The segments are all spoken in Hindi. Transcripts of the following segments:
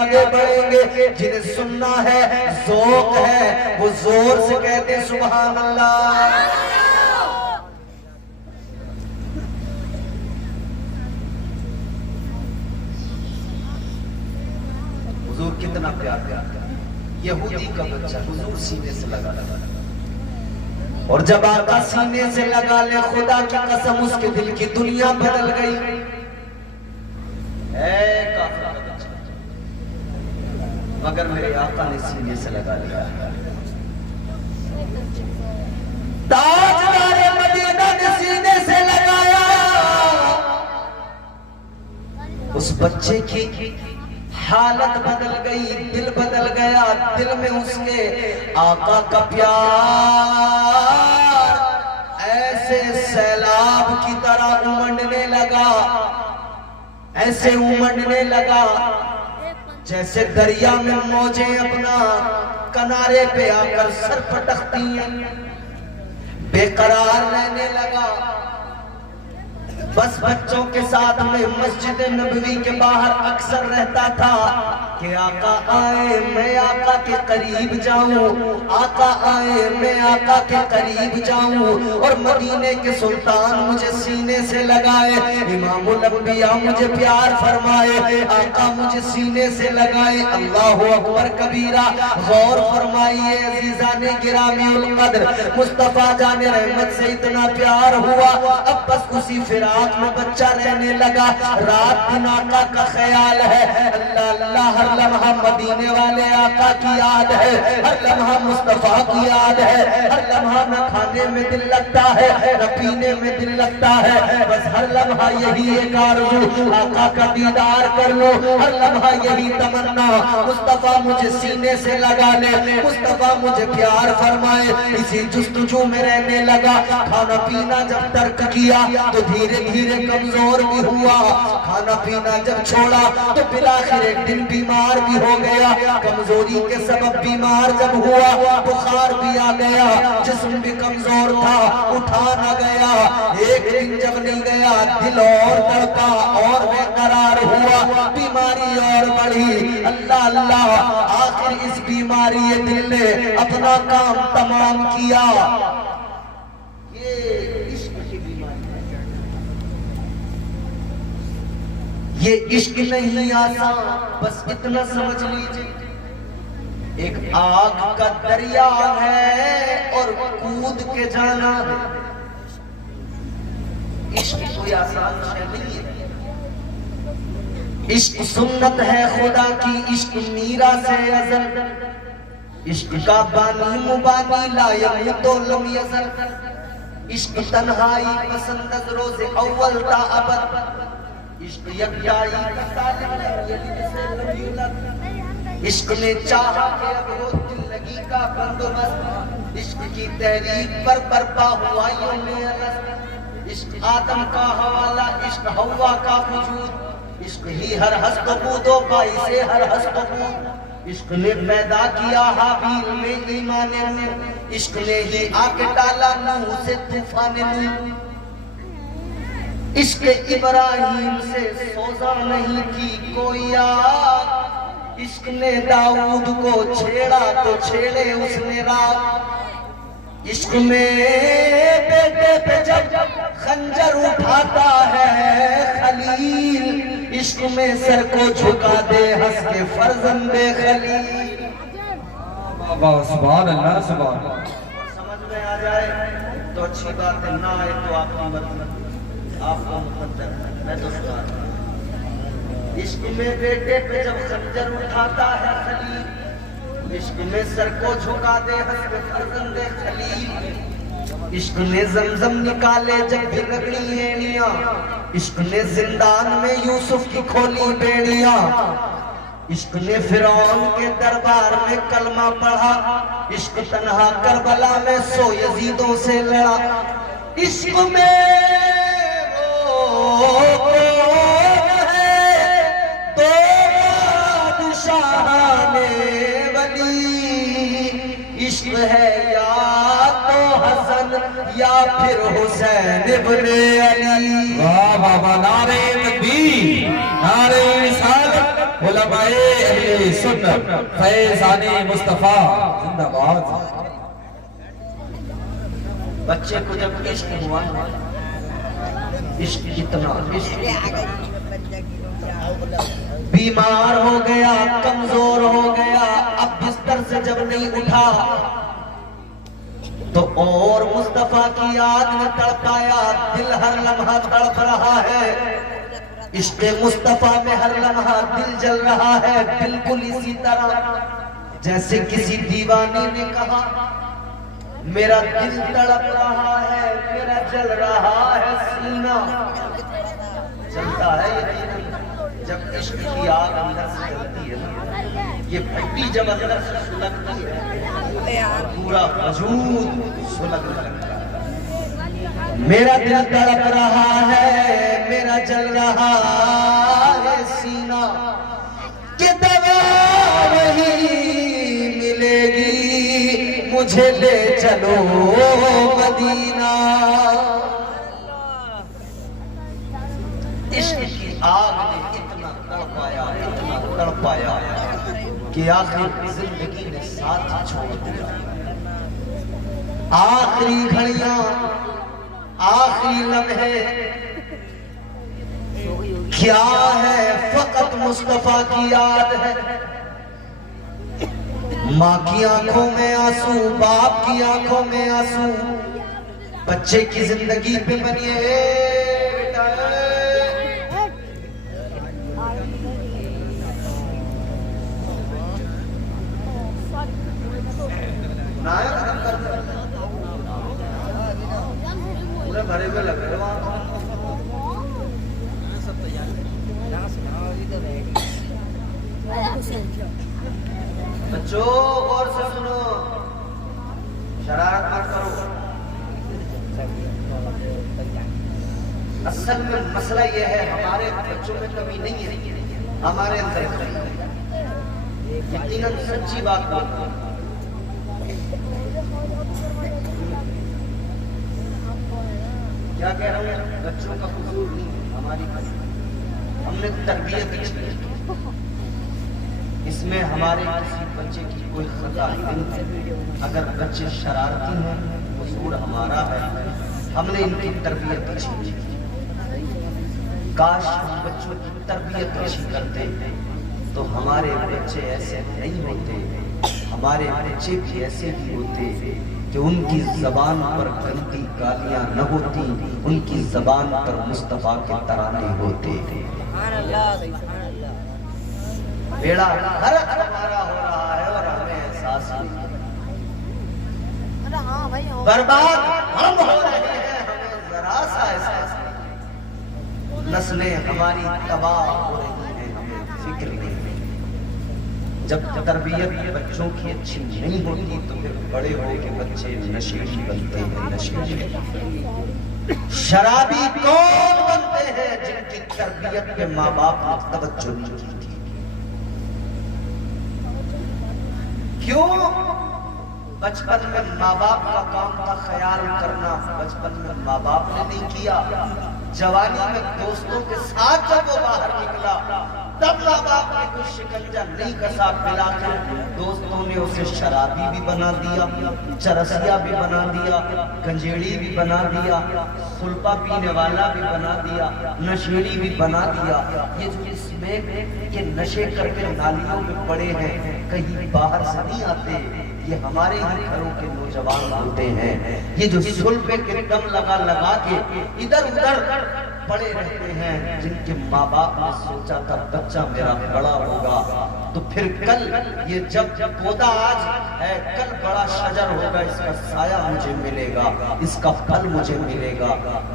आगे बढ़ेंगे। जिन्हें सुनना है, ज़ौक़ है, वो जोर से कहते सुभान अल्लाह। हुजूर कितना प्यार करता, यहूदी का बच्चा हुजूर सीने से लगा लगा, और जब आका सीने से लगा ले, खुदा की कसम उसके दिल की दुनिया बदल गई। काफिर का बच्चा, मगर मेरे आका ने सीने से लगा लिया। ताजदारे मदीना ने सीने से लगाया। उस बच्चे की हालत बदल गई, दिल बदल गया। दिल में उसके आका का प्यार ऐसे सैलाब की तरह उमड़ने लगा, ऐसे उमड़ने लगा जैसे दरिया में मौजें अपना किनारे पे आकर सर पटकती हैं। बेकरार रहने लगा। बस बच्चों के साथ में मस्जिद नबवी के बाहर अक्सर रहता था कि आका आए मैं आका के करीब जाऊं, आका आए मैं आका के करीब जाऊं, और मदीने के सुल्तान मुझे सीने से लगाए, इमामुल अंबिया मुझे प्यार फरमाए, आका मुझे सीने से लगाए। अल्लाहु अकबर कबीरा। गौर फरमाइए अज़ीज़ाने गिरामीउल कद्र, मुस्तफा जाने रहमत से इतना प्यार हुआ, अब बस उसी फिराक में बच्चा रहने लगा। रात दिन आका का ख्याल है, अल्लाह अल्लाह, हर लम्हा मदीने वाले आका की याद है, हर लम्हा मुस्तफा की याद है, हर लम्हा न खाने में दिल लगता है, न पीने में दिल लगता है, बस हर लम्हा यही एक आरज़ू, आका का दीदार कर लो, हर लम्हा यही तमन्ना, मुस्तफा मुझे सीने से लगा ले, मुस्तफा मुझे प्यार फरमाए। इसी जुस्तजू में रहने लगा। खाना पीना जब तर्क किया तो धीरे धीरे कमजोर भी हुआ। खाना पीना जब छोड़ा तो बिलाखिर एक दिन बीमार भी हो गया। कमजोरी के सबब बीमार जब हुआ, बुखार भी आ गया, जिस्म भी कमजोर था, उठा न गया। एक दिन जब नहीं गया, दिल और तड़पा और बेकरार हुआ, बीमारी और बढ़ी। अल्लाह अल्लाह, आखिर इस बीमारी ये दिल ने अपना काम तमाम किया। ये इश्क नहीं आसान, बस इतना समझ लीजिए, एक आग का दरिया है और कूद के जाना है। इश्क कोई आसान शय नहीं है। इश्क सुन्नत है खुदा की, इश्क मीरा से अज़ल, इश्क का बानी मुबानी ला यमूतो लम यज़ल, इश्क तन्हाई पसंद रोज़े अव्वल ता अबद, इश्क यकजाई का तालिब यलीद से लम यूलद, इश्क ने चाहा कि अब हो दिल लगी का बंदोबस्त, इश्क की तहरीक पर बर्पा हुआ यौम अलस्त, इश्क आदम का हवाला, इश्क हव्वा का वजूद, इश्क ही हर हस्त बूदो बाई से हर हस्त बूद, इश्क ने पैदा किया हाबील में ईमान नूह, इश्क ने ही आके डाला नूह से तूफान नूह, इश्क इब्राहिम से सोजा नहीं की कोई आग, इश्क ने दाऊद को छेड़ा तो छेड़े उसने रात, इश्क में बेटे पे जब खंजर उठाता है खलील, इश्क में सर को झुका दे हंस के फर्जंदे खलील। सुभान अल्लाह, सुभान अल्लाह। समझ में आ जाए तो अच्छी बात है, ना आए तो आपकी मर्जी, आपका मुकद्दर, मैं तो सुना। इश्क में बेटे पे जब खंजर उठाता है खलील, इश्क में सर को झुका दे हंस के फर्जंदे खलील, इश्क ने जमजम निकाले जब भी रगड़ी एड़ियां, इश्क ने जिंदान में यूसुफ की खोली बेड़ियां, इश्क ने फिरौन के दरबार में कलमा पढ़ा, इश्क तन्हा करबला में सो यजीदों से लड़ा, इश्क में वो है तो बादशाहाने वली, इश्क है या तो हसन या फिर हुसैन इब्ने अली। वाह वाह वाह, नारे तकबीर, नारे रिसालत, उलमाए अहले सुन्नत फैज़ाने मुस्तफा जिंदाबाद। बच्चे को जब इश्क हुआ, इश्क इतना इश्क, बीमार हो गया, कमजोर हो गया, अब बिस्तर से जब नहीं उठा तो और मुस्तफा की याद में तड़पाया, दिल हर लम्हा तड़प रहा है, इश्क़ मुस्तफा में हर लम्हा दिल जल रहा है। बिल्कुल इसी तरह जैसे किसी दीवाने ने कहा, मेरा दिल तड़प रहा है, मेरा जल रहा है सीना। चलता है ये जब इश्क की आग अंदर से जलती है ना, ये भट्टी जब अंदर से सुलगती है, पूरा वजूद सुलगने लगता है। मेरा दिल तड़प रहा है, मेरा जल रहा है सीना, कि दवा वही मिलेगी, मुझे ले चलो मदीना। इश्क की आग ने इतना तड़पाया कि आखिर जिंदगी ने साथ छोड़ दिया। आखिरी घड़ियां, आखिरी लम्हे क्या है, फकत मुस्तफा की याद है। माँ की आंखों में आंसू, बाप की आंखों में आंसू, बच्चे की जिंदगी पे बनिए पूरे भरे में लगे बच्चों, गौर से सुनो, शरारत मत करो। असल में मसला यह है, हमारे बच्चों में कमी नहीं है, हमारे अंदर कमी है। यकीनन सच्ची बात बात क्या कह रहा हूँ, बच्चों का कसूर नहीं, हमारी हमने तरबियत की, इसमें हमारे किसी बच्चे की कोई खता नहीं है। अगर बच्चे शरारती हैं, कसूर हमारा है, हमने इनकी तरबियत अच्छी की। काश हम बच्चों की तरबियत अच्छी करते तो हमारे बच्चे ऐसे नहीं होते, हमारे बच्चे भी ऐसे भी होते कि उनकी जबान पर गंदी गालियां न होती, उनकी जबान पर मुस्तफा के तराने होते। बेड़ा गर्क हमारा हो रहा है और हमें एहसास नहीं, बर्बाद हम हो रहे हैं, हमें जरा सा एहसास नहीं। नस्लें हमारी तबाह हो रही हैं, हमें फिक्र नहीं। जब तरबियत बच्चों की अच्छी नहीं होती तो फिर बड़े हो के बच्चे नशेड़ी बनते हैं। नशेड़ी शराबी कौन बनते हैं? जिनकी तरबियत पे माँ बाप ने तवज्जो नहीं की थी। क्यों? बचपन में माँ बाप का काम का ख्याल करना, बचपन में माँ बाप ने नहीं किया। जवानी में दोस्तों के साथ जब वो बाहर निकला तब माँ बाप ने कुछ शिकंजा नहीं कसा, पिलाकर दोस्तों ने उसे शराबी भी बना दिया, चरसिया भी बना दिया, गंजेड़ी भी बना दिया, सुल्पा पीने वाला भी बना दिया, नशेड़ी भी बना दिया। ये जो इसमें ये नशे करके नालियों में पड़े हैं, कहीं बाहर से नहीं आते, ये हमारे ही घरों के नौजवान होते हैं। ये जो सुल्पे के दम लगा लगा के इधर उधर पड़े रहते हैं, जिनके माँ बाप ने सोचा था बच्चा मेरा बड़ा होगा तो फिर कल ये जब पौधा आज है कल बड़ा शजर होगा, इसका साया मुझे मिलेगा, इसका फल मुझे मिलेगा।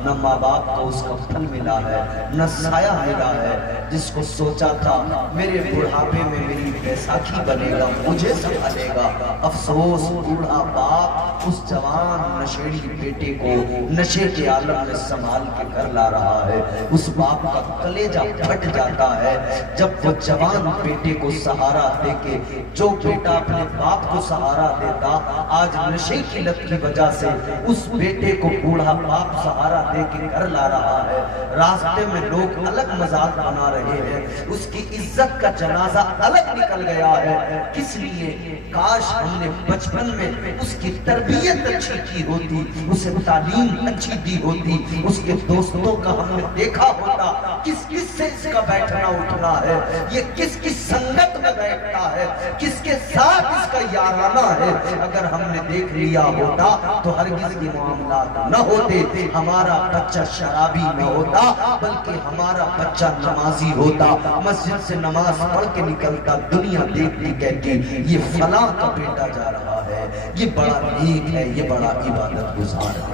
न माँ बाप को उसका फल मिला है, न साया मिला है। जिसको सोचा था मेरे बुढ़ापे में मेरी बैसाखी बनेगा, मुझे संभालेगा। अफसोस बूढ़ा बाप उस जवान नशेड़ी बेटे को नशे के आलम में संभाल के घर ला रहा है। उस बाप का कलेजा फट जाता है जब वो जवान बेटे को सहारा देके, जो बेटा अपने बाप को सहारा देता, आज नशे की लत की वजह से उस बेटे को बूढ़ा बाप सहारा देके घर ला रहा है। रास्ते में लोग अलग मजाक बना रहे हैं, उसकी इज्जत का जनाजा अलग निकल गया है। किस लिए? काश हमने बचपन में उसकी तरबियत अच्छी की होती, उसे तालीम अच्छी दी होती, उसके दोस्तों का हमने देखा होता किस किस से इसका बैठना उठना है, ये किस किस संगत में बैठता है, किसके साथ इसका याराना है। अगर हमने देख लिया होता तो हरगिज़ ये मामला न होते, हमारा बच्चा शराबी न होता, बल्कि हमारा बच्चा नमाजी होता, मस्जिद से नमाज पढ़ के निकलता, दुनिया देखती कहती ये फलां का बेटा जा रहा है, ये बड़ा नेक है, ये बड़ा इबादत गुजार है।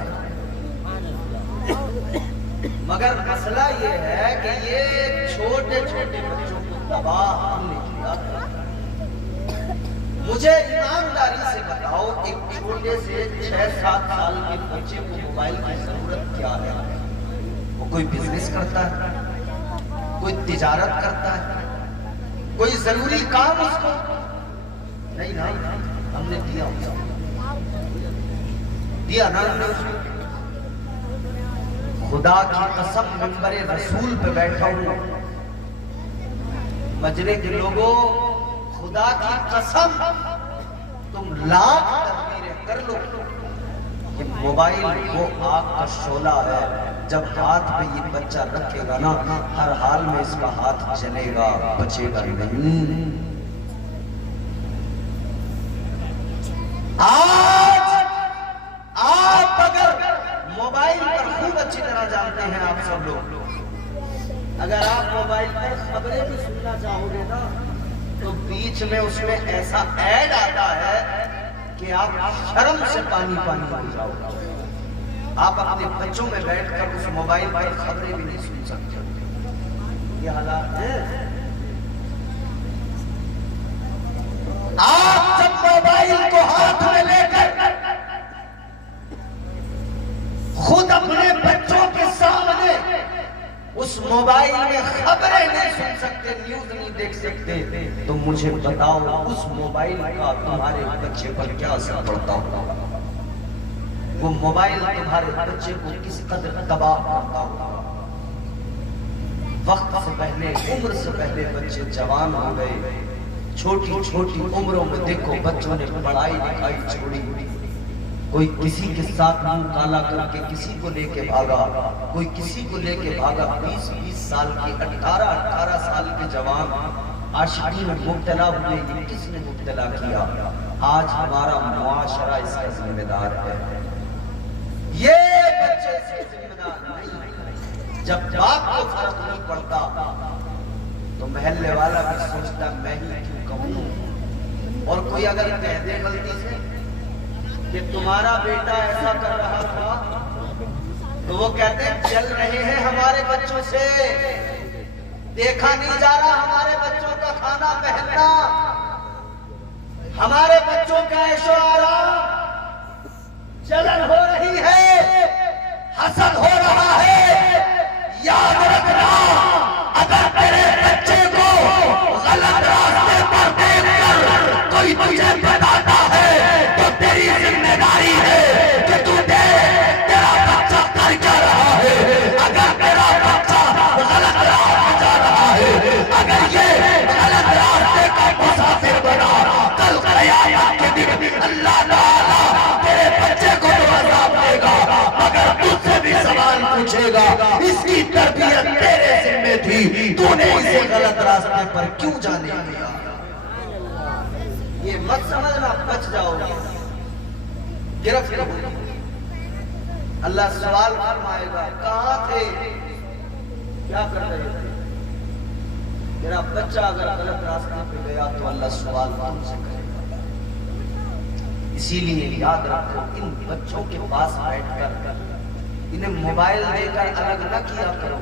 मगर मसला ये है कि ये छोटे छोटे बच्चों को तबाह हमने किया। मुझे ईमानदारी से बताओ, एक छोटे से 6-7 साल के बच्चे को मोबाइल की जरूरत क्या है? वो कोई बिजनेस करता है, कोई तिजारत करता है, कोई जरूरी काम उसको नहीं ना, हमने दिया ना हमने उसको। खुदा की कसम मिंबरे रसूल पे बैठा हूं, मजरे के लोगों, खुदा की कसम तुम लाख तकबीरें कर लो, ये मोबाइल वो आग का शोला है, जब हाथ पे ये बच्चा रखेगा ना, हर हाल में इसका हाथ जलेगा, बचेगा नहीं। आज आप अगर मोबाइल पर खूब अच्छी तरह जानते हैं आप सब लोग, अगर आप मोबाइल पर खबरें भी सुनना चाहोगे ना, तो बीच में उसमें ऐसा ऐड आता है कि आप शर्म से पानी पानी हो जाओगे। आप अपने बच्चों में बैठकर उस मोबाइल पर खबरें भी नहीं सुन सकते। ये हालात है। आप जब मोबाइल को हाथ में लेकर खुद अपने बच्चों के सामने उस मोबाइल में खबरें नहीं सुन सकते, न्यूज नहीं देख सकते, तो मुझे बताओ उस मोबाइल का तुम्हारे बच्चे पर क्या असर पड़ता होगा? वो मोबाइल तुम्हारे बच्चे को किस कदर तबाह करता होगा? वक्त से पहले, उम्र से पहले बच्चे जवान हो गए, छोटी छोटी उम्रों में देखो बच्चों ने पढ़ाई लिखाई छोड़ी, कोई किसी के साथ मुंह काला करके किसी को लेके भागा, कोई किसी को लेके भागा। 20-20 साल के 18-18 साल के जवान आशिकी में मुब्तला हुए, ये किसने मुब्तला किया? आज हमारा मुआशरा इसका जिम्मेदार है, ये बच्चे से जिम्मेदार नहीं। जब बाप को फर्क नहीं पड़ता तो महल्ले वाला भी सोचता मैं ही क्यों कहूं, और कोई अगर कह दे गलती से कि तुम्हारा बेटा ऐसा कर रहा था, तो वो कहते हैं चल रहे हैं हमारे बच्चों से, देखा नहीं जा रहा हमारे बच्चों का खाना पहनना, हमारे बच्चों का ऐशो आराम, जलन हो रही है, हसद हो रहा है। याद रखना, अगर तेरे बच्चे को गलत रास्ते पर देखकर कोई तुझे बताता है तो तेरी जिम्मेदारी है कि तू तेरा बच्चा कर क्या रहा है। अगर तेरा बच्चा गलत रास्ते जा रहा है, अगर ये गलत रास्ते का मुसाफिर बना, कल क़यामत के दिन अल्लाह ताला तेरे बच्चे को तो अज़ाब देगा, मगर तुझसे भी सवाल पूछेगा इसकी तरबियत तेरे जिम्मे थी, तूने इसे गलत रास्ते पर क्यों जाने दिया। ये मत समझना बच जाओगे, गिरफ्त होगी, अल्लाह सवाल फरमाएगा कहां थे, क्या कर रहे थे। तेरा बच्चा अगर गलत रास्ते पे गया तो अल्लाह सवाल तुमसे करेगा। इसीलिए याद रखो, इन बच्चों के पास बैठकर इन्हें मोबाइल देकर अलग न किया करो,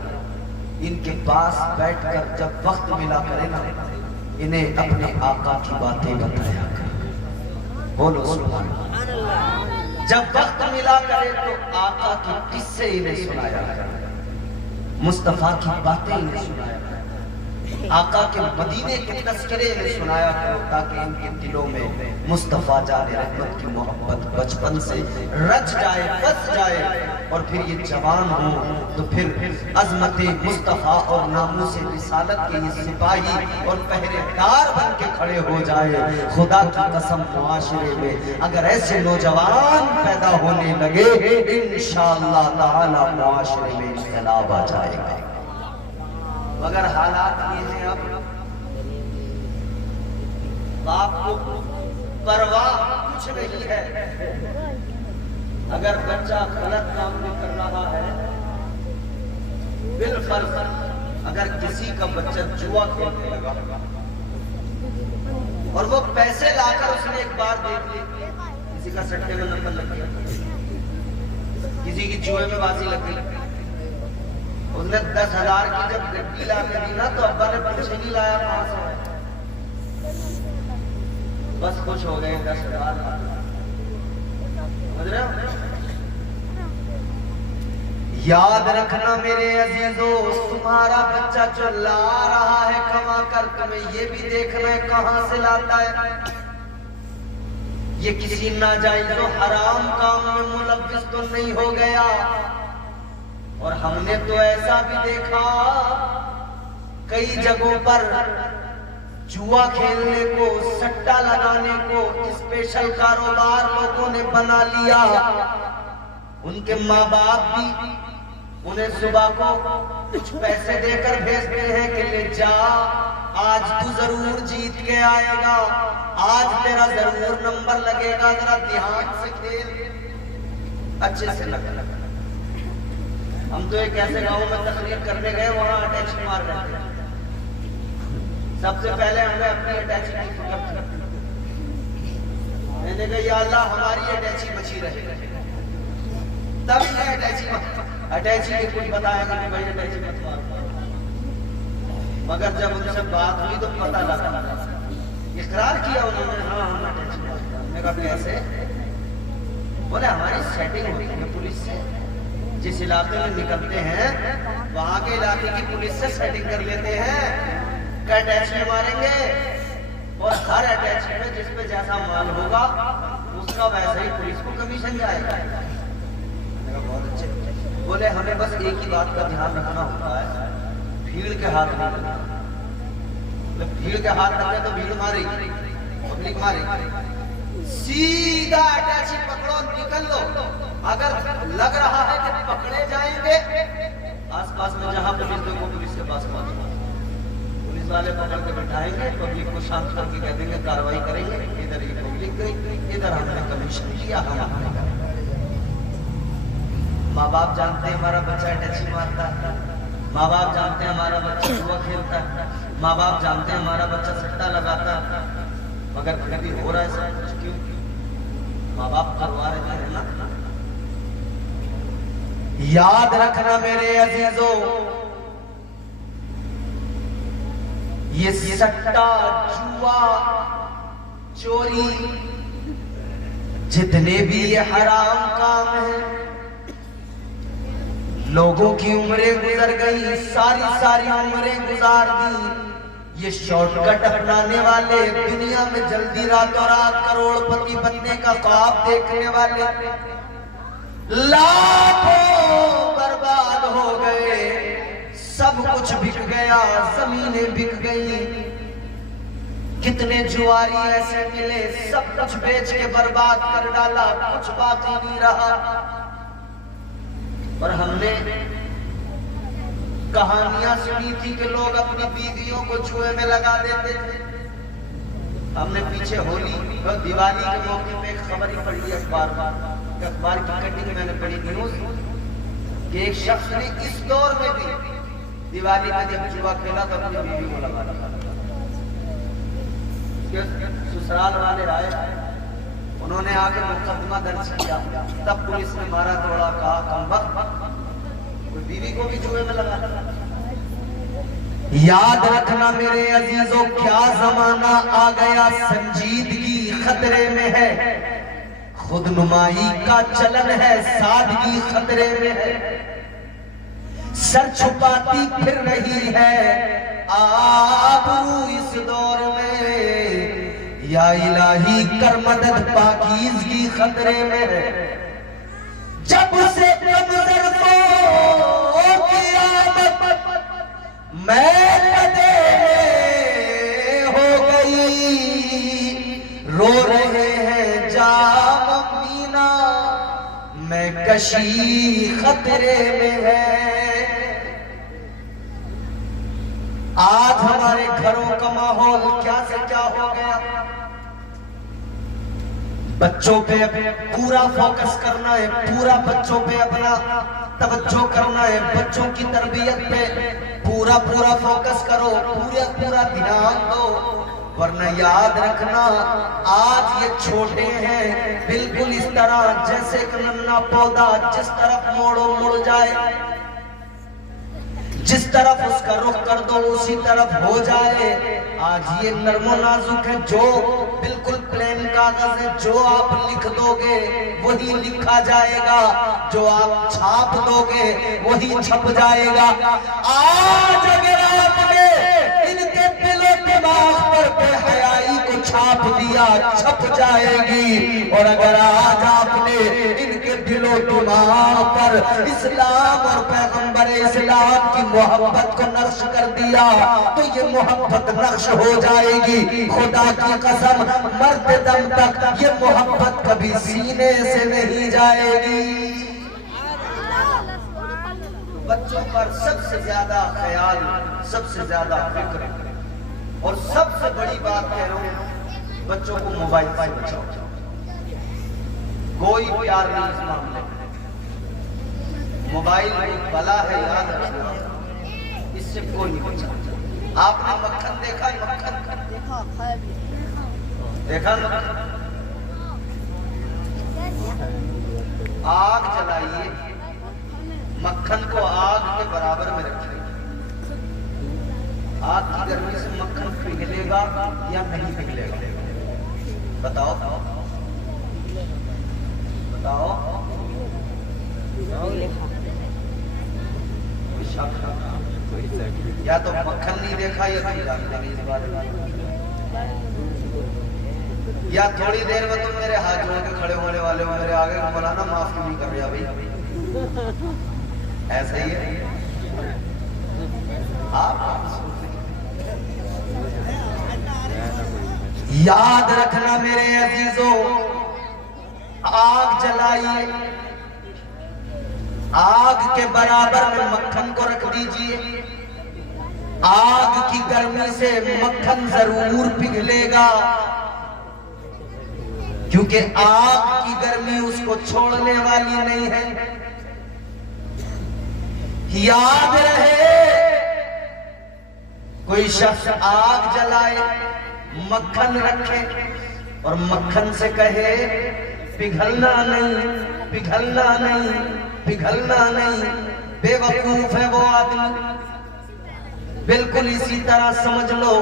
इनके पास बैठकर जब वक्त मिला करे ना, इन्हें अपने आका की बातें बताया करो। बोलो सुभान अल्लाह। जब वक्त मिला करे तो आका के किस्से इन्हें सुनाया करो, मुस्तफा की बातें इन्हें सुनाया करो, आका के मदीने के तस्करे इन्हें सुनाया करो, ताकि इनके दिलों में मुस्तफा जाने रहमत की मोहब्बत बचपन से रच जाए, बस जाए, और फिर ये जवान हो तो फिर अजमत मुस्तफा और नामूस रिसालत के ये सिपाही और पहरेदार बन के खड़े हो जाए। खुदा की कसम, मुआशरे में अगर ऐसे नौजवान पैदा होने लगे, इंशाअल्लाह ताला मुआशरे में इख्तिलाफ आ जाएगा। मगर हालात ये हैं, अब बाप को परवाह कुछ नहीं है। अगर बच्चा गलत काम भी कर रहा है, बिलफर्ज अगर किसी का बच्चा जुआ खेलने लगा और वो पैसे लाकर उसने एक बार देख ली, किसी का सट्टे में नंबर लग गया, किसी की जुए में बाजी लग गई, उसने 10,000 की जब गड्डी ला के दी ना, तो अब्बा ने पूछे नहीं लाया कहां से, बस खुश हो गए 10,000। समझ रहे हो? याद रखना मेरे अजीजों, तुम्हारा बच्चा जो ला रहा है कमा कर, तुम्हें ये भी देखना है कहां से लाता है। ये किसी नाजायज और हराम काम में मुलव्विस तो नहीं हो गया। और हमने तो ऐसा भी देखा कई जगहों पर जुआ खेलने को, सट्टा लगाने को स्पेशल कारोबार लोगों ने बना लिया। उनके माँ बाप भी उन्हें सुबह को कुछ पैसे देकर भेजते हैं कि ले जा, आज तू जरूर जीत के आएगा, आज तेरा जरूर नंबर लगेगा, जरा ध्यान से खेल, अच्छे से लगा। हम तो एक ऐसे गांव में तकरीर करने गए, वहां अटैची मार रहे थे। सबसे पहले हमें अपनी अटैची की फिक्र थी। मैंने कहा या अल्लाह हमारी अटैची बची रहे, तब अटैची के कुछ बताया कि भाई अटैची मत मारो। मगर जब उनसे बात हुई तो पता लगा, इकरार किया उन्होंने, हाँ हम अटैची मारते। हमने कहा कैसे? बोले हमारी सेटिंग होती है पुलिस से, जिस इलाके में निकलते हैं वहां के इलाके की पुलिस से सेटिंग कर लेते हैं, अटैची मारेंगे और हर अटैची में जिस पे जैसा माल होगा उसका वैसे ही पुलिस को कमीशन जाएगा। बहुत अच्छे। बोले हमें बस एक ही बात का ध्यान रखना होता है, भीड़ के हाथ नहीं लगना। भीड़ के हाथ लगे तो भीड़ मारी, पब्लिक मारी, सीधा अटैची पकड़ो, निकल लो। अगर लग रहा है कि पकड़े जाएंगे, आसपास में जहां पुलिस देखो पुलिस के पास पहुंचो, पुलिस वाले पकड़ के बैठाएंगे, पब्लिक को शांत करके कह देंगे कार्रवाई करेंगे, इधर ये पब्लिक गई, इधर हमने कमीशन किया, हम माँ बाप जानते हैं हमारा बच्चा अटैची मारता है, माँ बाप जानते हैं हमारा बच्चा जुआ खेलता है, माँ बाप जानते हैं हमारा बच्चा सट्टा लगाता है, मगर फिर भी हो रहा है सब कुछ क्यों? माँ बाप करवा रहे हैं ना। याद रखना मेरे अजीजों, ये सट्टा, जुआ, चोरी, जितने भी ये हराम काम है, लोगों की उम्रें गुजर गई, सारी उम्रें गुजार दी। ये शॉर्टकट अपनाने वाले, दुनिया में जल्दी रातों रात करोड़पति बनने का ख्वाब देखने वाले, लाखों बर्बाद हो गए, सब कुछ बिक गया, जमीनें बिक गई। कितने जुआरी ऐसे मिले, सब कुछ बेच के बर्बाद कर डाला, कुछ बाकी नहीं रहा। और हमने कहानियां सुनी थी कि लोग अपनी बीवियों को जुए में लगा देते थे। हमने पीछे होली और दिवाली के मौके पे एक खबर ही पढ़ी अखबार की कटिंग मैंने पढ़ी न्यूज कि एक शख्स ने इस दौर में भी दिवाली में जब जुआ खेला तो अपनी बीवी को लगा दिया। ससुराल वाले आए, उन्होंने आके मुकदमा दर्ज किया, तब पुलिस ने मारा तोड़ा, कहा कमबख्त, कोई बीवी को भी जुए में लगा। याद रखना मेरे अजीजों, क्या जमाना आ गया, संजीदगी खतरे में है, खुदनुमाई का चलन है, सादगी खतरे में है, सर छुपाती फिर रही है आबरू इस दौर में, या इलाही कर मदद पाकीज़गी खतरे में है। जब से कमजोर को क़यामत मैं कदे हो गई, रो रहे हैं जाम मीना, मैं कशी खतरे में है। आज हमारे घरों का माहौल क्या से क्या हो गया, बच्चों पे पूरा फोकस करना है, पूरा बच्चों पे अपना तवज्जो करना है, बच्चों की तरबियत पे पूरा फोकस करो, पूरा ध्यान दो, वरना याद रखना आज ये छोटे हैं बिल्कुल इस तरह जैसे एक नन्हा पौधा, जिस तरफ मोड़ो मुड़ जाए, जिस तरफ उसका रुख कर दो उसी तरफ हो जाए। आज ये नर्मो नाजुक है, जो बिल्कुल प्लेन कागज है, जो आप लिख दोगे वही लिखा जाएगा, जो आप छाप दोगे वही छप जाएगा। आज अगर आपने इनके दिलो दिमाग पर बेहयाई को छाप दिया, छप जाएगी, और अगर आज आपने इनके दिलो दिमाग पर इस्लाम और पैगंबर इस्लाम की मोहब्बत को नक्श कर दिया तो ये मोहब्बत नक्श हो जाएगी। खुदा की कसम मरते दम तक ये मोहब्बत कभी सीने से नहीं जाएगी। बच्चों पर सबसे ज्यादा ख्याल, सबसे ज्यादा फिक्र, और सबसे बड़ी बात कह रहा हूं, बच्चों को मोबाइल से बचाओ। कोई प्यार नहीं इस मामले में, मोबाइल एक बला है, याद रखना, इससे कोई नहीं बचा। आपने मक्खन देखा? मक्खन देखा? आग जलाइए, मक्खन को आग के बराबर में रखिए, आग की गर्मी से मक्खन पिघलेगा या नहीं पिघलेगा? बताओ बताओ। या तो मक्खन नहीं देखा या तुम जानते नहीं इस बारे में, या थोड़ी देर में तुम मेरे हाथ जोड़ के खड़े होने वाले हो मेरे आगे, मौलाना माफ क्यों नहीं कर रहे भाई? ऐसा ही है आप। याद रखना मेरे अजीजों, आग जलाइए, आग के बराबर में मक्खन को रख दीजिए, आग की गर्मी से मक्खन जरूर पिघलेगा, क्योंकि आग की गर्मी उसको छोड़ने वाली नहीं है। याद रहे, कोई शख्स आग जलाए, मक्खन रखे और मक्खन से कहे पिघलना नहीं, पिघलना नहीं, पिघलना नहीं, बेवकूफ है वो आदमी। बिल्कुल इसी तरह समझ लो,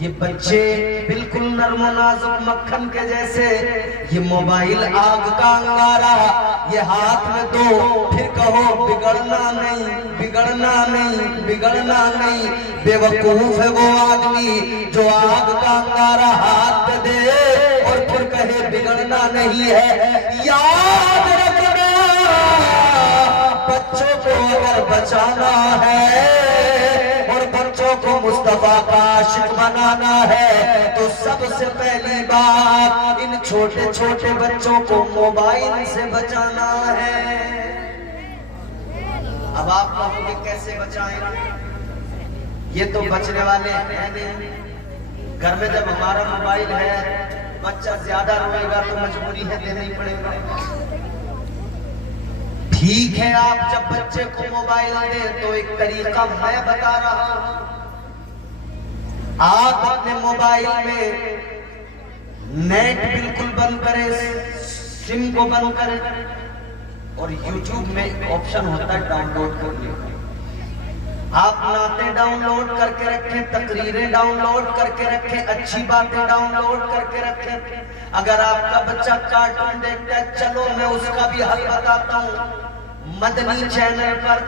ये बच्चे बिल्कुल नर्म नाजुक मक्खन के जैसे, ये मोबाइल आग का अंगारा, ये हाथ में दो फिर कहो बिगड़ना नहीं, बिगड़ना नहीं, बिगड़ना नहीं। बेवकूफ है वो आदमी जो आग का अंगारा हाथ पे दे और फिर कहे बिगड़ना नहीं है। याद रखना, बच्चों को अगर बचाना है और बच्चों को मुस्तफा का आशिक बनाना है तो सबसे पहली बात इन छोटे छोटे बच्चों को मोबाइल से बचाना है। अब आप कहोगे कैसे बचाएं? ये तो बचने वाले हैं नहीं। घर में जब हमारा मोबाइल है, बच्चा ज्यादा रोएगा तो मजबूरी है देना ही पड़ेगा। ठीक है, आप जब बच्चे को मोबाइल दें तो एक तरीका मैं बता रहा हूं। आप अपने मोबाइल में नेट बिल्कुल बंद करें, सिम को बंद करें और YouTube में एक ऑप्शन होता है डाउनलोड करने का। आप नाते डाउनलोड करके रखें, तकरीरें डाउनलोड करके रखें, अच्छी बातें डाउनलोड करके रखें। अगर आपका बच्चा कार्टून देखता है, चलो मैं उसका भी हल बताता हूँ। मदनी चैनल पर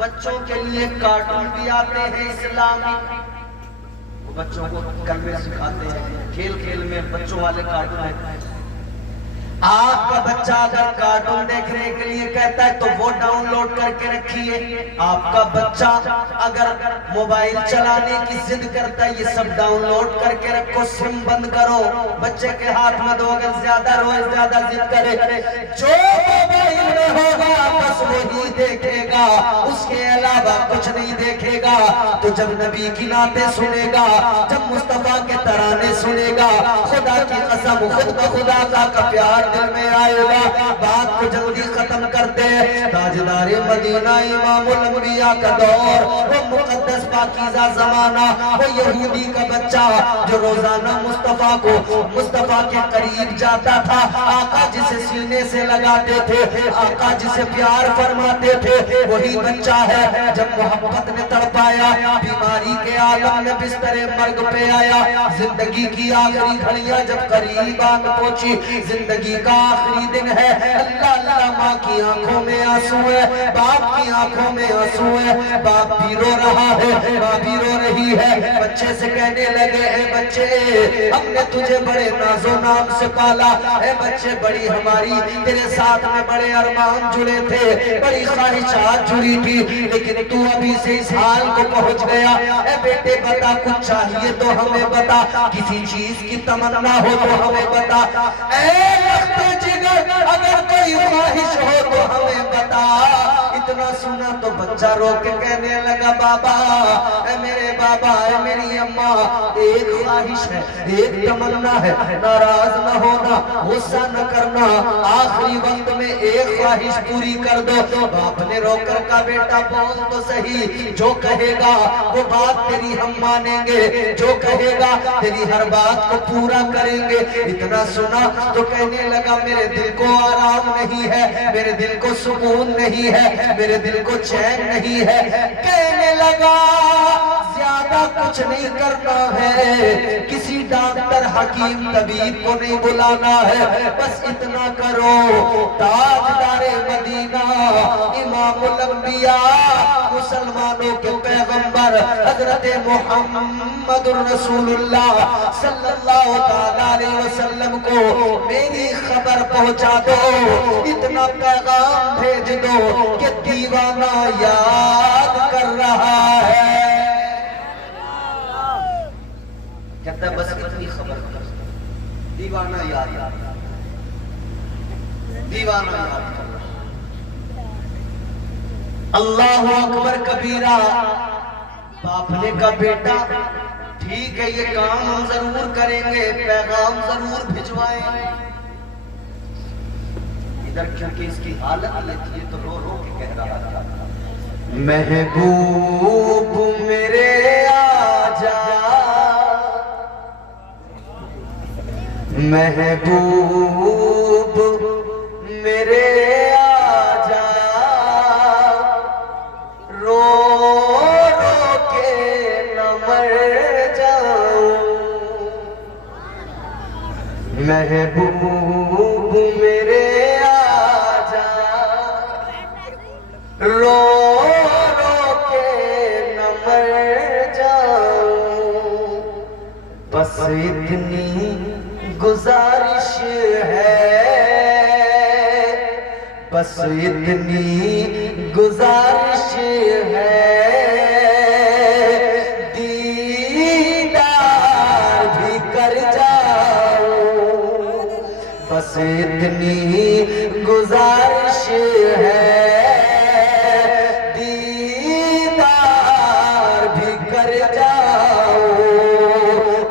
बच्चों के लिए कार्टून भी आते हैं इस्लामिक, बच्चों को कलमे सिखाते हैं, खेल खेल में बच्चों वाले कार्टून है। आपका बच्चा अगर कार्टून देखने के लिए कहता है तो वो डाउनलोड करके रखिए। आपका बच्चा अगर मोबाइल चलाने की जिद करता है, ये सब डाउनलोड करके रखो, सिम बंद करो, बच्चे के हाथ में दो। अगर ज्यादा रोज ज्यादा जिद करे, जो मोबाइल में होगा बस वही देखेगा, उसके अलावा कुछ नहीं देखेगा। तो जब नबी की नाते सुनेगा, जब मुस्तफा के तराने सुनेगा, खुदा की कसम खुद ब खुदा का प्यार दिल में आएगा। बात को जल्दी खत्म करते हैं। ताजदारे मदीना इमामुल अंबिया का दौर, वो मुकद्दस पाकीज़ा जमाना, वो यहूदी का बच्चा जो रोजाना मुस्तफा के करीब जाता था, आका जिसे सीने से लगाते थे, आका जिसे प्यार फरमाते थे, वही बच्चा है। जब मोहब्बत ने तड़पाया, बीमारी के आलम में बिस्तरे मर्ग पे आया, जिंदगी की आखिरी घड़ियां जब करीब आ पहुंची, जिंदगी का आखिरी दिन है, अल्लाह अल्लाह, माँ की आंखों में आंसू है, बाप की आंखों में आंसू है, बाप भी रो रहा है, माँ भी रो रही है। बच्चे से कहने लगे, ए बच्चे, हमने तुझे बड़े नाजो नाम से पाला, ए बच्चे, बड़ी हमारी तेरे साथ में बड़े अरमान जुड़े थे, बड़ी ख्वाहिशात जुड़ी थी, लेकिन तू अभी से इस हाल को पहुंच गया। ए बेटे बता, कुछ चाहिए तो हमें बता, किसी चीज की तमन्ना हो तो हमें बता, जिगर अगर कोई ख्वाहिश हो तो हमें बता। इतना सुना तो बच्चा रो के कहने लगा, बाबा, ए मेरे बाबा, ए मेरी अम्मा, एक ख्वाहिश है, एक तमन्ना है, नाराज न होना, गुस्सा न करना, आखिरी वक्त में एक ख्वाहिश पूरी कर दो। बाप ने रोकर का, बेटा बोल तो सही, जो कहेगा वो बात तेरी हम मानेंगे, जो कहेगा तेरी हर बात को पूरा करेंगे। इतना सुना तो कहने लगा, मेरे दिल को आराम नहीं है, मेरे दिल को सुकून नहीं है, मेरे दिल को चैन नहीं है। कहने लगा, ज्यादा कुछ नहीं करना है, किसी डॉक्टर हकीम तबीब को नहीं बुलाना है, बस इतना करो, ताजदारे मदीना इमामुल अंबिया मुसलमानों के पैगंबर हजरत मोहम्मदुर रसूलुल्लाह सल्लल्लाहु अलैहि वसल्लम को मेरी खबर पहुंचा दो, इतना पैगाम भेज दो कि दीवाना याद कर रहा है। कहता है बस इतनी खबर कर, दीवाना याद, दीवाना याद कर। अल्लाह अकबर कबीरा। बाप ने कहा, बेटा ठीक है, ये काम हम जरूर करेंगे, पैगाम जरूर भिजवाएंगे। इधर क्योंकि इसकी हालत ये तो रो रो के कह रहा था, महबूब मेरे आजा, महबूब मेरे आजा, रो रो के न मर जाऊं, महबूब मेरे आजा, रो रो के न मर जाऊं, बस इतनी गुजारिश है, बस इतनी गुजारिश है, दीदार भी कर जाओ, बस इतनी गुजारिश है, दीदार भी कर जाओ,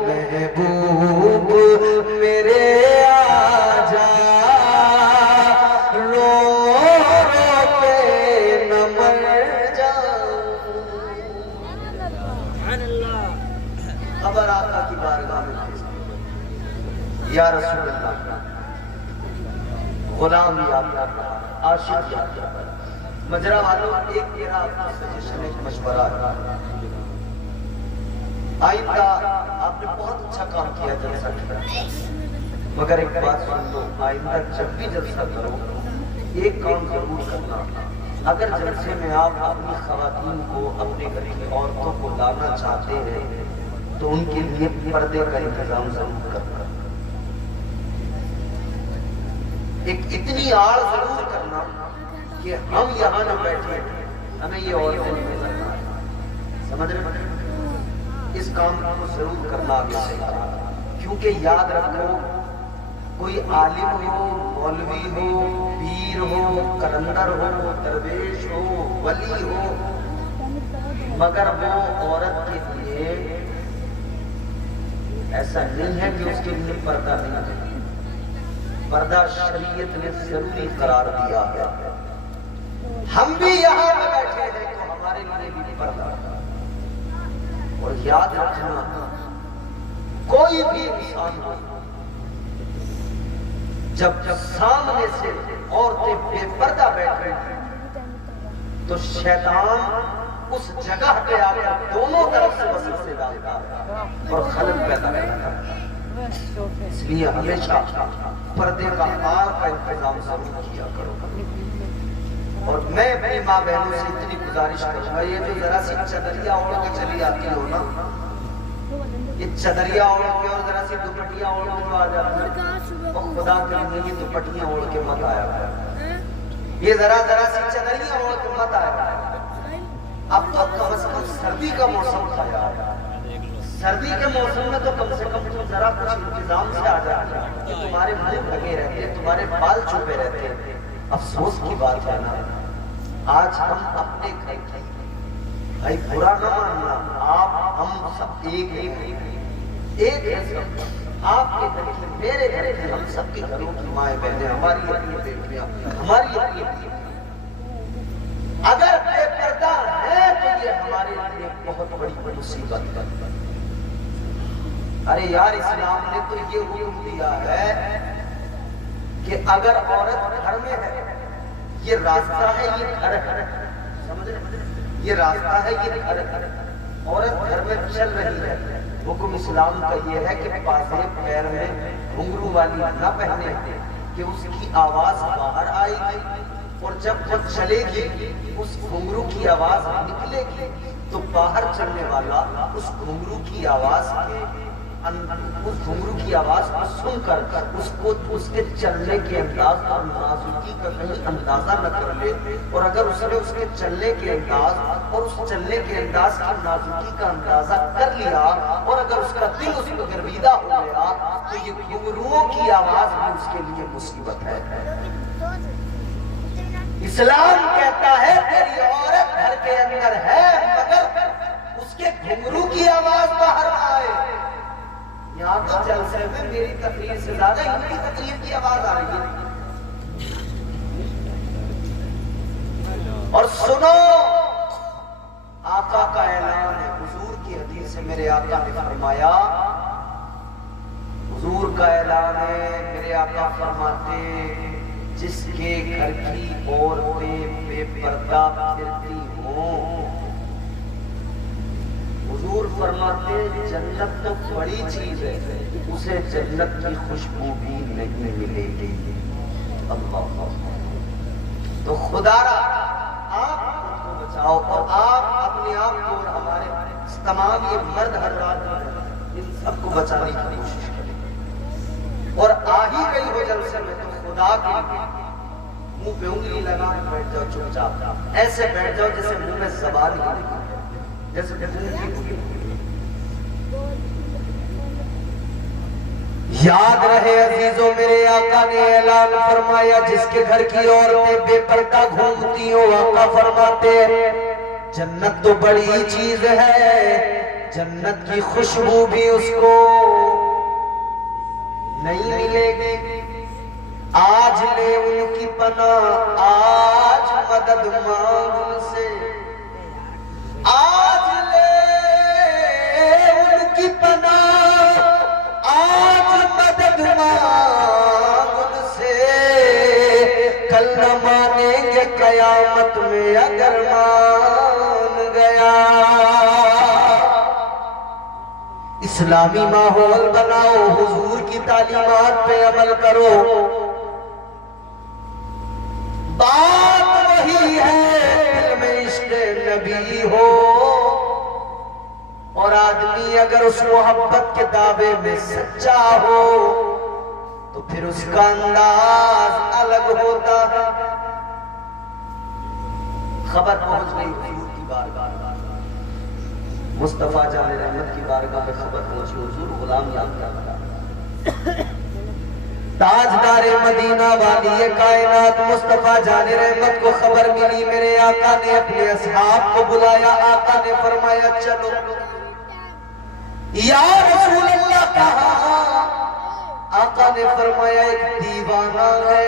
महबूब मेरे आजा, रो रो के न मर जाओ। खबर आका की बारगाह में, या रसूल अल्लाह, गुलाम याद कर रहा, आशिक याद कर रहा, मजरा वालों, एक मेरा आपको सजेशन, एक मशवरा है। आइंदा आपने बहुत अच्छा काम किया जलसा किया, मगर एक बात सुन लो, आइंदा जब भी जलसा करो एक काम जरूर करना। अगर जलसे में आप अपनी खवातीन को, अपने घर की औरतों को लाना चाहते हैं तो उनके लिए पर्दे का इंतजाम जरूर करना। एक इतनी आड़ जरूर करना कि हम यहाँ न बैठे, हमें ये औरतें नहीं करना है। समझ रहे? इस काम को जरूर करना आगे से, क्योंकि याद रखो, कोई आलिम हो, मौलवी हो, पीर हो, कलंदर हो, दरवेश हो, वली हो, मगर वो औरत के लिए ऐसा नहीं है कि उसके लिए पर्दा नहीं है। पर्दा शरीयत ने जरूरी करार दिया है। हम भी यहाँ पे बैठे हैं तो हमारे लिए भी पर्दा। और याद रखना, कोई भी इंसान हो, जब सामने से औरतें बेपर्दा बैठे तो शैतान उस जगह पे आकर दोनों तरफ से वसवसे डालता है और खलल पैदा करता है। इसलिए हमेशा पर्दे का आर का इंतजाम जरूर किया करो। और मैं अपनी माँ बहनों से इतनी गुजारिश करूंगा, ये जो जरा सी चदरिया ओढ़ के चली आती हो ना, ये चदरिया ओढ़ के और जरा सी दुपट्टियां ओढ़ के जो आ जाती है, और खुदा के लिए ये दुपट्टियां ओढ़ के मत आया, ये जरा सी चदरिया ओढ़ के मत आया। अब तो कम से कम सर्दी का मौसम था यार, सर्दी के मौसम में तो कम से कम तुम जरा कुछ इंतजाम से आ जाते कि तुम्हारे मुंह ढके रहते, तुम्हारे बाल छुपे रहते। अफसोस की बात है ना, आज हम अपने घर की, भाई बुरा ना मानना, आप हम सब एक है सब। आपके घर की, मेरे घर की, हम सबके घरों की माए बहनें, हमारी अपनी बेटियां, हमारी अपनी, अगर बेपर्दा है तो ये हमारे लिए बहुत बड़ी मुसीबत है। अरे यार, इस्लाम ने तो ये हुक्म दिया है कि अगर औरत घर में है, ये रास्ता है, ये घर है, समझ रहे? ये रास्ता है, ये घर है, औरत घर में चल रही है, हुक्म इस्लाम का ये है कि पाजेब पैर में घुंघरू वाली न पहने, कि उसकी आवाज बाहर आएगी और जब वो चलेगी उस घुंघरू की आवाज निकलेगी तो बाहर चलने वाला उस घुंघरू की आवाज को सुनकर उसको उसके चलने के अंदाज और नाजुकी का कहीं अंदाजा न कर ले, और अगर उसने उसके चलने के अंदाज और उस चलने के अंदाज की नाजुकी का अंदाजा कर लिया और अगर उसका दिल उस पर गर्विदा हो गया तो ये घुंघरुओं की आवाज भी उसके लिए मुसीबत है। इस्लाम कहता है तेरी औरत घर के अंदर है मगर उसके घुंघरू की आवाज बाहर आए। यहाँ तो जलसे में मेरी तकरीर से ज्यादा इनकी तकरीर की आवाज आ रही है। और सुनो, आका का ऐलान है, हुजूर की हदीस से मेरे आका ने फरमाया, हुजूर का ऐलान है, मेरे आका फरमाते, जिसके घर की औरतें बेपर्दा फिरती हों, हुजूर फरमाते जन्नत तो बड़ी चीज है, उसे जन्नत की खुशबू भी नहीं मिलेगी। अल्लाह, तो खुदारा आप खुद को बचाओ और आप अपने आप को और हमारे तमाम ये मर्द हजरात इन सबको बचाने की कोशिश करें। और आ ही गई हो जलसे में तो खुदा के मुंह पे उंगली लगा बैठ जाओ, चुपचाप ऐसे बैठ जाओ जैसे मुंह में ज़बान ही नहीं, जैसे याद रहे अजीजों, मेरे आका ने ऐलान फरमाया, जिसके घर की औरतें बेपर्दा घूमती हो, आका फरमाते जन्नत तो बड़ी चीज है, जन्नत की खुशबू भी उसको नहीं मिलेगी। आज ले उनकी पनाह, आज मदद मांग उनसे, आज ले उनकी पनाह, आज मदद मांग उनसे, कल न मानेंगे ये कयामत में अगर मान गया। इस्लामी माहौल बनाओ, हुजूर की तालीमात पे अमल करो। बात वही है, दिल में इश्क़ नबी हो और आदमी अगर उस मोहब्बत के दावे में सच्चा हो तो फिर उसका अंदाज अलग होता है। खबर पहुंच गई हुजूर की बारगाह, मुस्तफा जाने रहमत की बारगाह में खबर पहुंची, हुजूर गुलाम याद था। ताजदारे मदीना वाली कायनात मुस्तफा जाने रहमत को खबर मिली, मेरे आका ने अपने असहाब को बुलाया। आका ने फरमाया चलो। या रसूल अल्लाह कहा? आका ने फरमाया एक दीवाना है,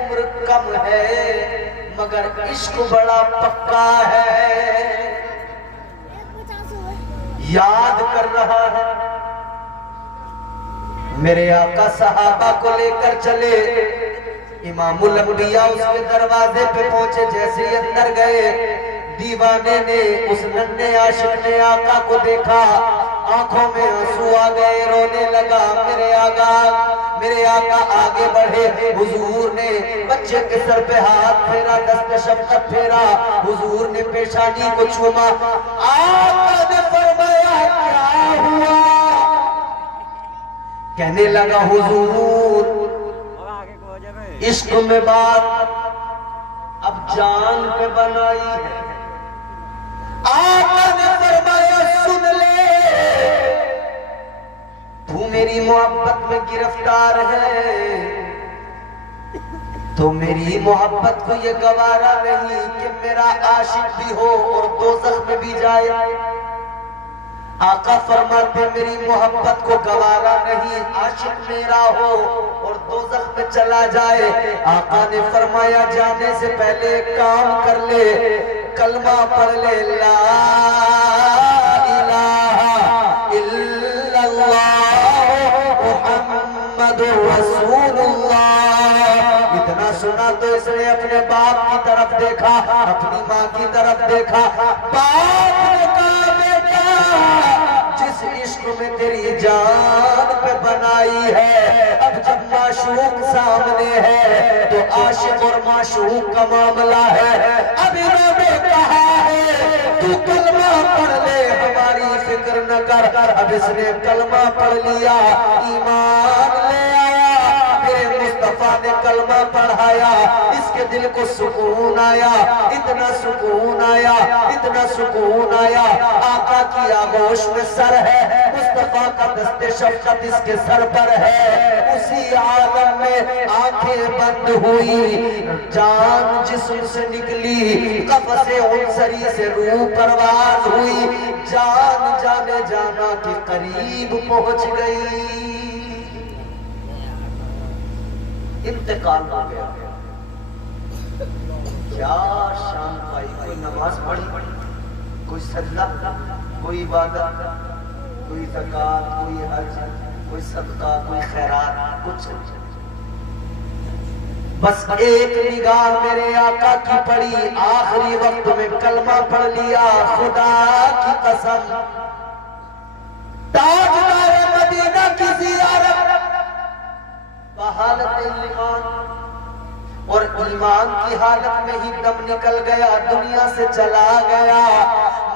उम्र कम है मगर इश्क बड़ा पक्का है, याद कर रहा है। मेरे आका सहाबा को लेकर चले, इमामुल अंबिया उसके दरवाजे पे पहुंचे। जैसे ही अंदर गए, दीवाने ने, उस नन्हे आशिक ने आका को देखा, आंखों में आंसू आ गए, रोने लगा। मेरे आका आगे बढ़े, हुजूर ने बच्चे के सर पे हाथ फेरा, दस्त शफ़क़त फेरा, हुजूर ने पेशानी को छूमा। आका ने फरमाया क्या हुआ? कहने लगा हुजूर इश्क में बात अब जान पे बनाई है। आका ने फरमाया सुन ले, तू मेरी मोहब्बत में गिरफ्तार है तो मेरी मोहब्बत को ये गवारा नहीं कि मेरा आशिक भी हो और दोज़ख में भी जाए। आका फरमाते मेरी मोहब्बत को गवारा नहीं, आशिक मेरा हो और दोज़ख में चला जाए। आका ने फरमाया जाने से पहले काम कर ले, कलमा पढ़ ले, ला इलाहा इल्लल्लाह मुहम्मदुर रसूलुल्लाह। इतना सुना तो इसने अपने बाप की तरफ देखा, अपनी माँ की तरफ देखा। बाप ने कहा बेटा जिस इश्क में तेरी जान पे बनाई है, अब जब माशूक सामने है तो आशिक और माशूक का मामला है। अब इन्होंने कहा है तू कलमा पढ़ ले, हमारी फिक्र न कर। अब इसने कलमा पढ़ लिया, ईमान ले आया, मेरे मुस्तफा ने कलमा पढ़ाया, इसके दिल को सुकून आया, इतना सुकून आया, इतना सुकून आया। आका की आगोश में सर है, मुस्तफा का दस्ते शफ़क़त इसके सर पर है। उसी आलम में आंखें बंद हुई, जान जिस्म से निकली, कफ़से उनसरी से रूह परवाज हुई, जान जाने जाना के करीब पहुंच गई, इंतकाल हो गया। क्या शान पाई, कोई नमाज पढ़ी, कोई सजदा, कोई इबादत, कोई ज़कात, कोई हज, कोई सदका, कोई खैरात, कुछ बस एक निगाह मेरे आका की पड़ी, आखिरी वक्त में कलमा पढ़ लिया। खुदा की कसम ताजदार मदीना की ज़ियारत बहालत ईमान और ईमान की हालत में ही दम निकल गया, दुनिया से चला गया।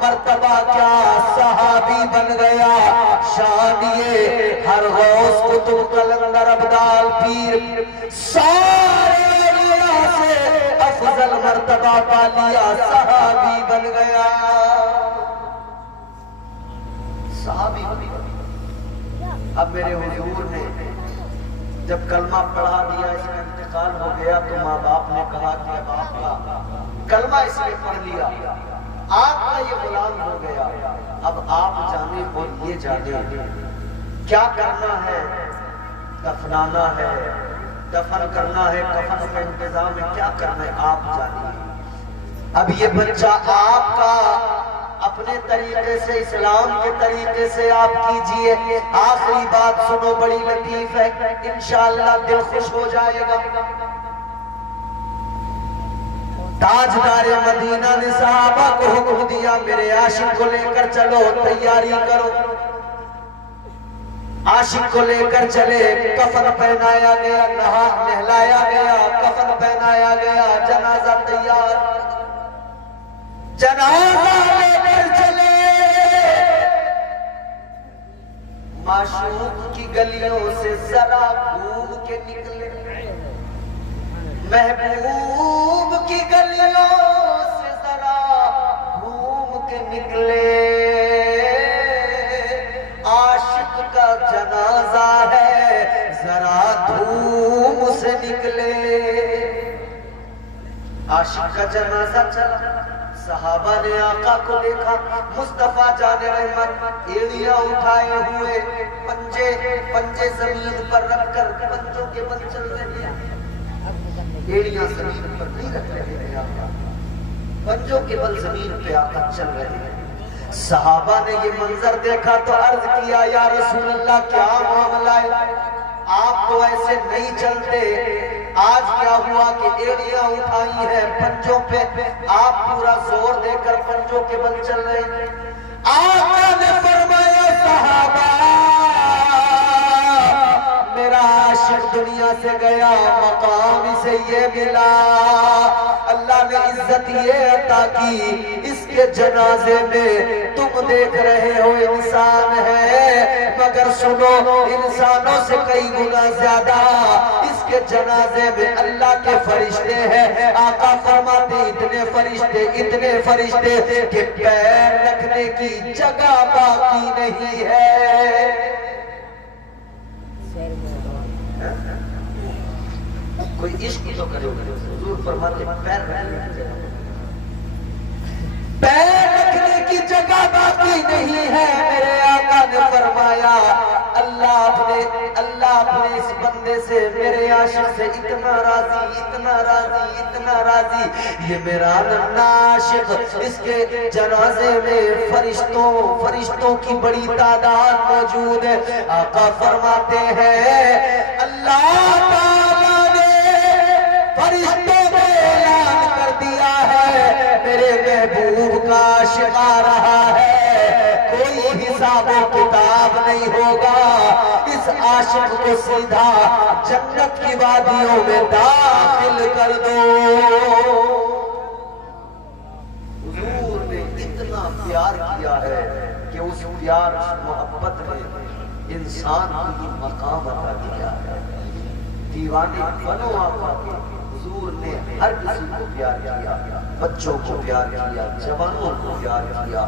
मर्तबा क्या सहाबी बन गया, शान ये हर गौस कुतुब कलंदर अब्दाल पीर सारे औलिया से अफजल मर्तबा पा लिया, सहाबी बन गया, सहाबी बन गया। अब मेरे हुजूर ने जब कलमा पढ़ा दिया, इसका इंतकाल हो गया, तो माँ बाप ने कहा कि अब आपका कलमा इसने पढ़ लिया, आपका ये गुलाम हो गया, अब आप जाने और ये जाने क्या करना है, दफनाना है, दफन करना है, कफन का इंतजाम है, क्या करना है आप जानिए। अब ये बच्चा आपका अपने तरीके से, इस्लाम के तरीके से आप कीजिए। आखिरी बात सुनो, बड़ी लतीफ है, इंशाअल्लाह दिल खुश हो जाएगा। ताजदारे मदीना ने सहाबा को हुक्म दिया, मेरे आशिक को लेकर चलो, तैयारी करो। आशिक को लेकर चले, कफन पहनाया गया, नहलाया गया, कफन पहनाया गया, जनाजा तैयार, जनाजा लेकर चले। माशूक की गलियों से जरा घूम के निकले, महबूब की गलियों से जरा घूम के निकले। आशिक का जनाजा है, जरा धूम से निकले। आशिक का जनाजा चला, सहाबा ने आका को देखा, मुस्तफा जाने रहमत एड़ियां उठाए हुए, पंजे जमीन पर रखकर पंजों के बल चल रहे हैं। एड़ियां जमीन पर नहीं रख रहे हैं आका, पंजों के बल जमीन पे आका चल रहे हैं। सहाबा ने ये मंजर देखा तो अर्ज किया, या रसूल अल्लाह क्या मामला है, आप तो ऐसे नहीं चलते, आज क्या हुआ कि एड़ियां उठाई है पंजों पे, आप पूरा जोर देकर पंजों के बल चल रहे हैं। आका ने फरमाया, सहाबा मेरा आशिक दुनिया से गया, मकाम इसे ये मिला, अल्लाह ने इज्जत ये अता की, इसके जनाजे में तुम देख रहे हो इंसान है, मगर सुनो इंसानों से कई गुना ज्यादा इसके जनाजे में अल्लाह के फरिश्ते हैं। आका फरमाते इतने फरिश्ते कि पैर रखने की जगह बाकी नहीं है। कोई इश्क तो करो, हुजूर फरमाते पैर रखने की जगह बाकी नहीं है। मेरे आका ने फरमाया, अल्लाह अपने इस बंदे से, मेरे आशिक से इतना राजी, ये मेरा नन्ना आशिक, इसके जनाजे में फरिश्तों की बड़ी तादाद मौजूद है। आका फरमाते हैं, अल्लाह ताला ने फरिश्तों में ऐलान कर दिया है, मेरे महबूब का आशिक आ रहा है, कोई हिसाब किताब नहीं होगा, इस आशिक को सीधा जन्नत की वादियों में दाखिल कर दो। हुजूर ने इतना प्यार किया है कि उस प्यार मोहब्बत में इंसान को ये मकाम अता किया है। दीवाने बनो आका के, हुजूर ने हर किसी को प्यार किया, बच्चों को प्यार किया, जवानों को प्यार किया।